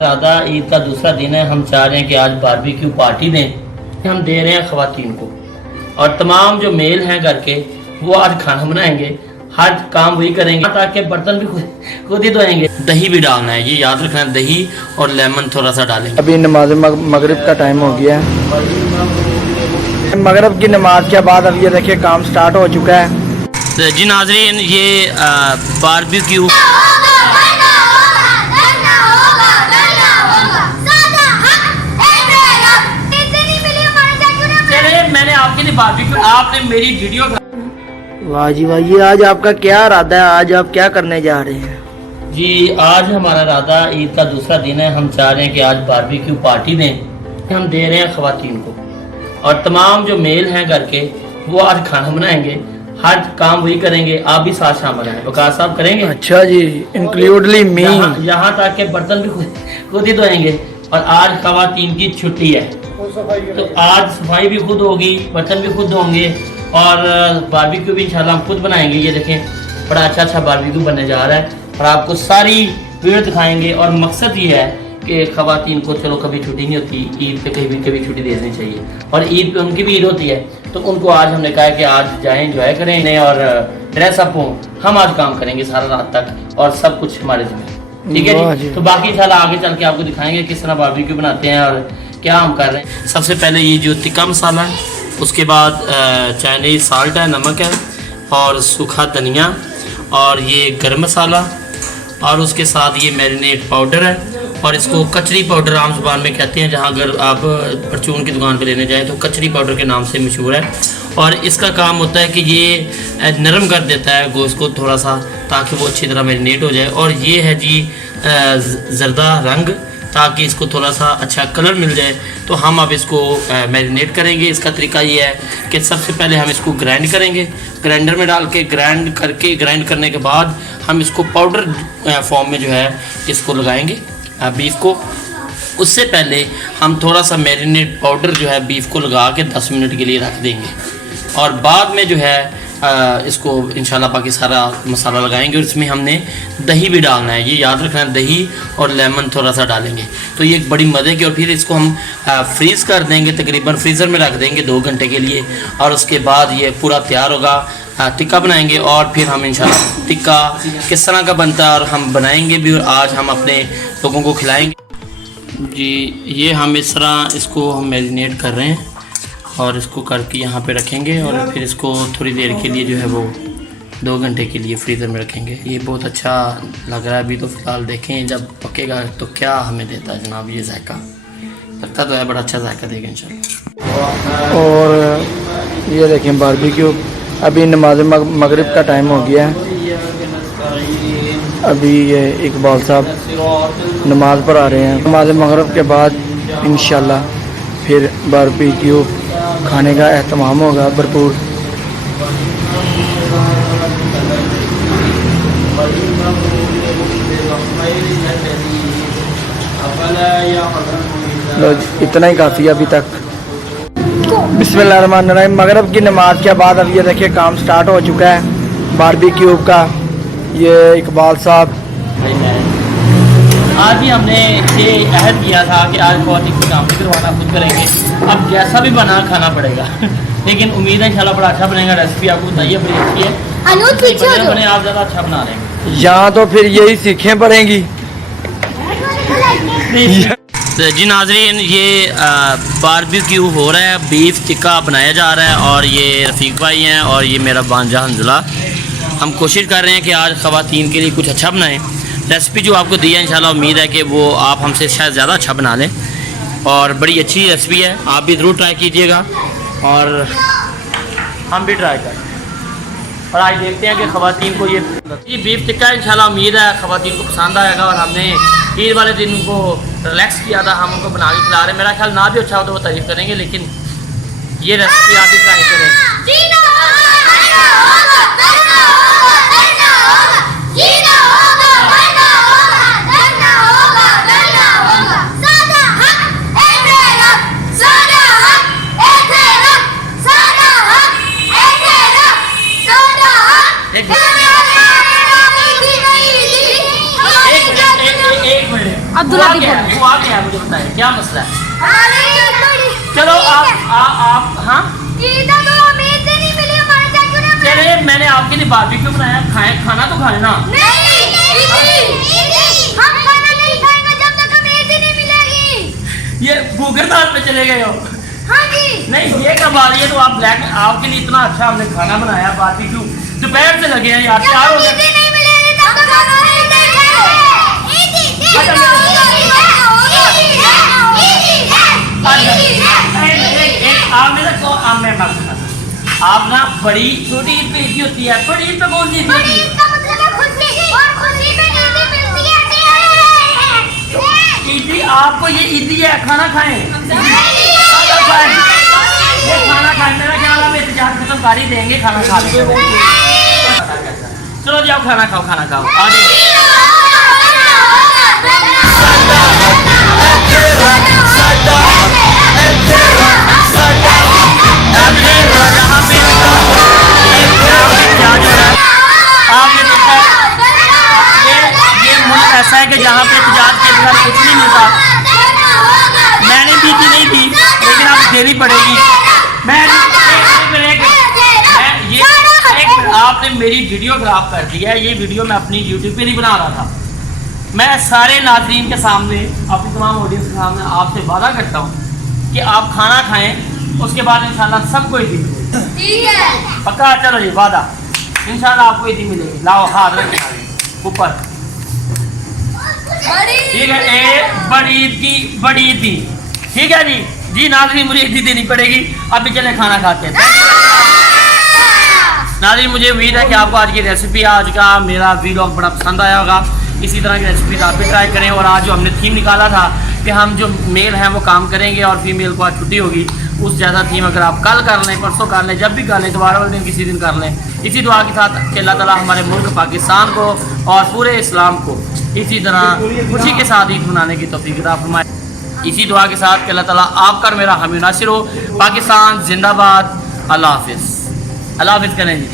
ज़्यादा ईद का दूसरा दिन है। हम चाह रहे हैं कि आज बारबेक्यू पार्टी दें। हम दे रहे हैं ख़वातीन को और तमाम जो मेल हैं घर के वो आज खाना बनाएंगे। हर काम वही करेंगे ताकि बर्तन भी खुद ही धोएंगे। दही भी डालना है, ये याद रखना है, दही और लेमन थोड़ा सा डालेंगे। अभी नमाज मगरिब का टाइम हो गया है। मगरिब की नमाज के बाद अब ये देखिए काम स्टार्ट हो चुका है। जी नाज़रीन, ये बारबेक्यू मैंने आपके लिए बारबेक्यू, आपने मेरी वीडियो। वाह जी वाह, ये आज आपका क्या इरादा है? आज आप क्या करने जा रहे हैं? जी आज हमारा इरादा, ईद का दूसरा दिन है। हम चाह रहे हैं कि आज बारबेक्यू पार्टी दें। हम दे रहे हैं ख़वातीन को और तमाम जो मेल हैं घर के वो आज खाना बनाएंगे। हर काम वही करेंगे। आप भी साथ शामिल हैं, वकार साहब करेंगे। अच्छा जी, इंक्लूडली मी। यहाँ तक के बर्तन भी खुद ही धोएंगे। और आज ख़वातीन की छुट्टी है तो आज सफाई भी खुद होगी, बर्तन भी खुद होंगे और बारबेक्यू भी इंशाल्लाह हम खुद बनाएंगे। ये देखें, बड़ा अच्छा बारबेक्यू बनने जा रहा है और आपको सारी वीडियो दिखाएंगे। और मकसद ये है कि ख़वातीन को चलो कभी छुट्टी नहीं होती, ईद पे कभी छुट्टी दे देनी चाहिए और ईद पे उनकी भी ईद होती है। तो उनको आज हमने कहा कि आज जाएँ, इंजॉय करें और ड्रेसअप हों। हम आज काम करेंगे सारा रात तक और सब कुछ हमारे जिम्मे, ठीक है जी। तो बाकी इंशाल्लाह आगे चल के आपको दिखाएंगे किस तरह बारबेक्यू बनाते हैं और क्या हम कर रहे हैं। सबसे पहले ये जो तिक्का मसाला है, उसके बाद चाइनीज साल्ट है, नमक है और सूखा धनिया और ये गरम मसाला और उसके साथ ये मैरिनेट पाउडर है और इसको कचरी पाउडर आम जुबान में कहते हैं। जहाँ अगर आप परचून की दुकान पे लेने जाएं तो कचरी पाउडर के नाम से मशहूर है। और इसका काम होता है कि ये नरम कर देता है गोश्त को थोड़ा सा, ताकि वो अच्छी तरह मैरिनेट हो जाए। और ये है जी ज़र्दा रंग, ताकि इसको थोड़ा सा अच्छा कलर मिल जाए। तो हम अब इसको मैरिनेट करेंगे। इसका तरीका ये है कि सबसे पहले हम इसको ग्राइंड करेंगे, ग्राइंडर में डाल के ग्राइंड करने के बाद हम इसको पाउडर फॉर्म में जो है इसको लगाएंगे बीफ को। उससे पहले हम थोड़ा सा मैरिनेट पाउडर जो है बीफ को लगा के 10 मिनट के लिए रख देंगे और बाद में जो है इसको इंशाल्लाह बाकी सारा मसाला लगाएंगे। और इसमें हमने दही भी डालना है, ये याद रखना है, दही और लेमन थोड़ा सा डालेंगे। तो ये एक बड़ी मज़े की। और फिर इसको हम फ्रीज़ कर देंगे, तकरीबन फ्रीज़र में रख देंगे 2 घंटे के लिए। और उसके बाद ये पूरा तैयार होगा, टिक्का बनाएंगे। और फिर हम इंशाल्लाह टिक्का किस तरह का बनता है और हम बनाएंगे भी और आज हम अपने लोगों को खिलाएँगे जी। ये हम इस तरह इसको हम मैरिनेट कर रहे हैं और इसको करके यहाँ पे रखेंगे और फिर इसको थोड़ी देर के लिए जो है वो 2 घंटे के लिए फ्रीज़र में रखेंगे। ये बहुत अच्छा लग रहा है अभी तो फ़िलहाल। देखें जब पकेगा तो क्या हमें देता है जनाब ये जायका। लगता तो है बड़ा अच्छा जायका देगा इंशाल्लाह। और ये देखें बारबेक्यू, अभी नमाज मगरिब का टाइम हो गया है। अभी ये इकबाल साहब नमाज पर आ रहे हैं। नमाज मगरिब के बाद इंशाल्लाह फिर बारबेक्यू खाने का एहतमाम होगा भरपूर। लो इतना ही काफ़ी है अभी तक। बिस्मिल्लाहिर्रहमानिर्रहीम। मगरिब की नमाज के बाद अब ये देखिए काम स्टार्ट हो चुका है बारबेक्यू का। ये इकबाल साहब, आज ही हमने ये अहद किया था कि आज बहुत ही काम करवाना खुद करेंगे। अब जैसा भी बना खाना पड़ेगा लेकिन उम्मीद है इंशाल्लाह बड़ा अच्छा बनेगा। रेसिपी आपको बताइए बड़ी अच्छी है, बने आप ज़्यादा अच्छा बना रहे हैं। यहाँ तो फिर यही सीखें पड़ेंगी जी नाज़रीन, ये बारबेक्यू हो रहा है, बीफ टिक्का बनाया जा रहा है और ये रफ़ीक भाई हैं और ये मेरा भांजा हंजला। हम कोशिश कर रहे हैं कि आज ख़वातीन के लिए कुछ अच्छा बनाएं। रेसिपी जो आपको दी है इंशाल्लाह उम्मीद है कि वो आप हमसे शायद ज़्यादा अच्छा बना लें और बड़ी अच्छी रेसिपी है। आप भी ज़रूर ट्राई कीजिएगा और हम भी ट्राई करें। और आज देखते हैं कि ख़वातीन को ये बीफ टिक्का इंशाल्लाह उम्मीद है ख़वातीन को पसंद आएगा। और हमने ईद वाले दिन उनको रिलैक्स किया था, हम उनको बना के खिला रहे हैं। मेरा ख्याल ना भी अच्छा हो तो वो तारीफ़ करेंगे, लेकिन ये रेसिपी आप भी ट्राई करें। एक मिनट अब्दुल्ला हुआ क्या है मुझे बताएं, क्या मसला है? चलो आप हाँ चलिए, मैंने आपके लिए बारबेक्यू बनाया, खाए, खाना तो खाए ना। ये भूखेदार पे चले गए हो? नहीं, ये कब आ रही है? तो आप ब्लैक, आपके लिए इतना अच्छा हमने खाना बनाया, बारबेक्यू दोपहर से लगे हैं यार, क्या हो गया? आप ना बड़ी छोटी ईद पे ईदी होती है, बड़ी ईद पे कौन सी ईदी होती है? ईदी आपको ये ईदी है, खाना खाएं, ये खाना खाएं। मेरा ख्याल है इंतजार खत्म कर ही देंगे, खाना खा लेंगे। चलो जाओ खाना खाओ, खाना खाओ, आ जाओ। आपने देखा ये मुल्क ऐसा है कि जहाँ पे एहतजाज के बगैर कुछ नहीं मिलता। मैंने भी की नहीं थी, लेकिन अब देनी पड़ेगी। आपने मेरी वीडियो खराब कर दी है। ये वीडियो मैं अपनी यूट्यूब पे नहीं बना रहा था। मैं सारे नाज़रीन के सामने, अपनी तमाम ऑडियंस के सामने आपसे वादा करता हूँ कि आप खाना खाएं, उसके बाद इंशाल्लाह सबको ईदी मिलेगी। पक्का? चलो जी, वादा, इंशाल्लाह आपको ईदी मिलेगी। लाओ हाथ रखें ऊपर, ठीक है? बड़ी ईद की बड़ी ईदी, ठीक है जी। जी नाज़रीन, मुझे ईदी देनी पड़ेगी। अभी चले खाना खाते हैं। नाज़रीन, मुझे उम्मीद है कि आपको आज की रेसिपी, आज का मेरा वीलॉग बड़ा पसंद आया होगा। इसी तरह की रेसिपी आप भी ट्राई करें। और आज जो हमने थीम निकाला था कि हम जो मेल हैं वो काम करेंगे और फीमेल को आज छुट्टी होगी, उस जैसा थीम अगर आप कल कर लें, परसों कर लें, जब भी कर लें, दोबारा वाले दिन किसी दिन कर लें। इसी दुआ के साथ कि अल्लाह ताला हमारे मुल्क पाकिस्तान को और पूरे इस्लाम को इसी तरह खुशी के साथ ईद मनाने की तौफीक अता फरमाए। इसी दुआ के साथ कि अल्लाह ताला आपका और मेरा हामी नासिर हो। पाकिस्तान जिंदाबाद। अल्लाह हाफिज़। अल्लाह हाफिज़ करें जी।